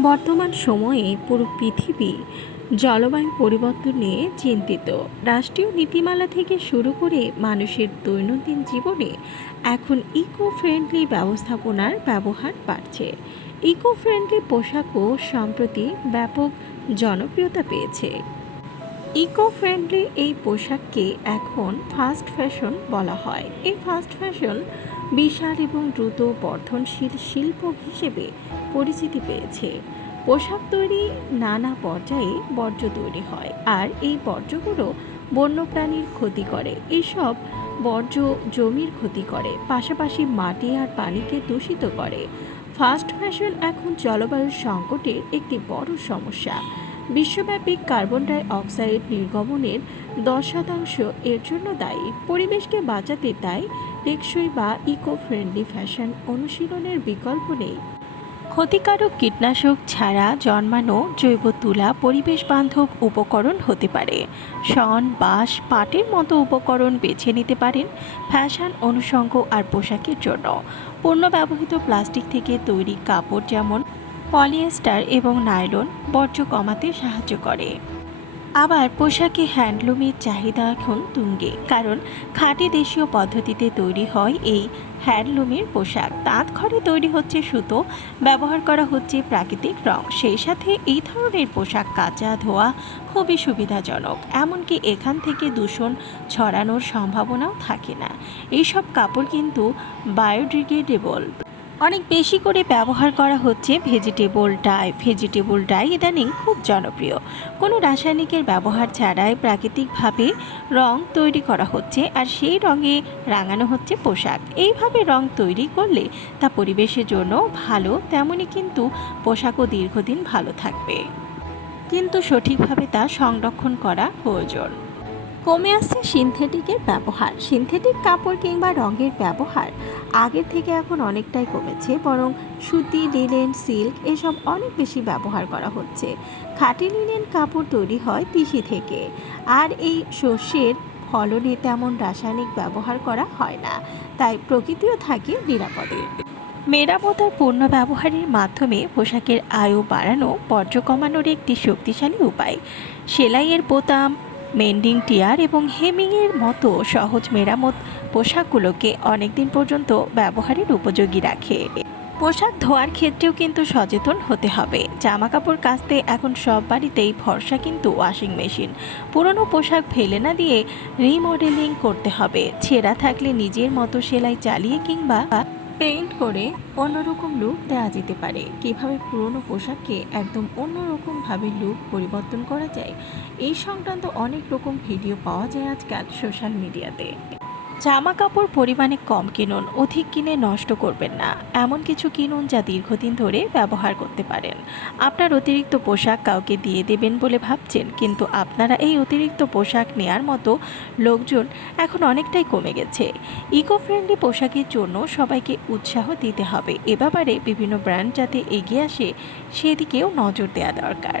বর্তমান সময়ে পুরো পৃথিবী জলবায়ু পরিবর্তন নিয়ে চিন্তিত। রাষ্ট্রীয় নীতিমালা থেকে শুরু করে মানুষের দৈনন্দিন জীবনে এখন ইকো ফ্রেন্ডলি ব্যবস্থাপনার ব্যবহার বাড়ছে। ইকো ফ্রেন্ডলি পোশাকও সম্প্রতি ব্যাপক জনপ্রিয়তা পেয়েছে। ইকো ফ্রেন্ডলি এই পোশাককে এখন ফাস্ট ফ্যাশন বলা হয়। এই ফাস্ট ফ্যাশন বিশাল এবং দ্রুত বর্ধনশীল শিল্প হিসেবে পরিচিতি পেয়েছে। পোশাক তৈরি নানা পর্যায়ে বর্জ্য তৈরি হয় আর এই বর্জ্যগুলো বন্যপ্রাণীর ক্ষতি করে। এসব বর্জ্য জমির ক্ষতি করে, পাশাপাশি মাটি আর পানিকে দূষিত করে। ফাস্ট ফ্যাশন এখন জলবায়ু সংকটের একটি বড় সমস্যা। বিশ্বব্যাপী কার্বন ডাই অক্সাইড নির্গমনের দশ শতাংশ এর জন্য দায়ী। পরিবেশকে বাঁচাতে তাই টেকসই বা ইকো ফ্রেন্ডলি ফ্যাশন অনুশীলনের বিকল্প নেই। ক্ষতিকারক কীটনাশক ছাড়া জন্মানো জৈব তুলা পরিবেশ বান্ধব উপকরণ হতে পারে। শন, বাঁশ, পাটের মতো উপকরণ বেছে নিতে পারেন ফ্যাশন অনুষঙ্গ আর পোশাকের জন্য। পণ্য ব্যবহৃত প্লাস্টিক থেকে তৈরি কাপড় যেমন পলিয়েস্টার এবং নাইলন বর্জ্য কমাতে সাহায্য করে। আবার পোশাকে হ্যান্ডলুমের চাহিদা এখন তুঙ্গে, কারণ খাঁটি দেশীয় পদ্ধতিতে তৈরি হয় এই হ্যান্ডলুমের পোশাক। তাঁত ঘরে তৈরি হচ্ছে সুতো, ব্যবহার করা হচ্ছে প্রাকৃতিক রং। সেই সাথে এই ধরনের পোশাক কাচা ধোয়া খুবই সুবিধাজনক, এমনকি এখান থেকে দূষণ ছড়ানোর সম্ভাবনাও থাকে না। এইসব কাপড় কিন্তু বায়োডিগ্রেডেবল অনেক বেশি করে ব্যবহার করা হচ্ছে ভেজিটেবল ডাই ভেজিটেবল ডাই ইদানিং খুব জনপ্রিয়। কোনো রাসায়নিকের ব্যবহার ছাড়াই প্রাকৃতিকভাবে রং তৈরি করা হচ্ছে আর সেই রঙে রাঙানো হচ্ছে পোশাক। এইভাবে রং তৈরি করলে তা পরিবেশের জন্য ভালো তেমনই কিন্তু পোশাকও দীর্ঘদিন ভালো থাকবে। কিন্তু সঠিকভাবে তা সংরক্ষণ করা প্রয়োজন। কমে আসছে সিনথেটিকের ব্যবহার। সিনথেটিক কাপড় কিংবা রঙের ব্যবহার আগের থেকে এখন অনেকটাই কমেছে, বরং সুতি, লিনেন, সিল্ক এসব অনেক বেশি ব্যবহার করা হচ্ছে। খাঁটি লিনেন কাপড় তৈরি হয় তিসি থেকে, আর এই শস্যের ফলনে তেমন রাসায়নিক ব্যবহার করা হয় না, তাই প্রকৃতিও থাকে নিরাপদে। মেরামত আর পণ্য ব্যবহারের মাধ্যমে পোশাকের আয়ু বাড়ানো বর্জ্য কমানোর একটি শক্তিশালী উপায়। সেলাইয়ের বোতাম মেন্ডিং টিয়ার এবং হেমিংয়ের মতো সহজ মেরামত পোশাকগুলোকে অনেকদিন পর্যন্ত ব্যবহারের উপযোগী রাখে। পোশাক ধোয়ার ক্ষেত্রেও কিন্তু সচেতন হতে হবে। জামা কাপড় কাচতে এখন সব বাড়িতেই ভরসা কিন্তু ওয়াশিং মেশিন। পুরনো পোশাক ফেলে না দিয়ে রিমডেলিং করতে হবে। ছেঁড়া থাকলে নিজের মতো সেলাই চালিয়ে কিংবা পেইন্ট করে অন্যরকম লুক দেওয়া যেতে পারে। কীভাবে পুরনো পোশাককে একদম অন্যরকমভাবে লুক পরিবর্তন করা যায়, এই সংক্রান্ত অনেক রকম ভিডিও পাওয়া যায় আজকাল সোশ্যাল মিডিয়াতে জামা কাপড় পরিমাণে কম কিনুন, অধিক কিনে নষ্ট করবেন না। এমন কিছু কিনুন যা দীর্ঘদিন ধরে ব্যবহার করতে পারেন। আপনার অতিরিক্ত পোশাক কাউকে দিয়ে দেবেন বলে ভাবছেন, কিন্তু আপনারা এই অতিরিক্ত পোশাক নেয়ার মতো লোকজন এখন অনেকটাই কমে গেছে। ইকো ফ্রেন্ডলি পোশাকের জন্য সবাইকে উৎসাহ দিতে হবে। এ ব্যাপারে বিভিন্ন ব্র্যান্ড যাতে এগিয়ে আসে, সেদিকেও নজর দেওয়া দরকার।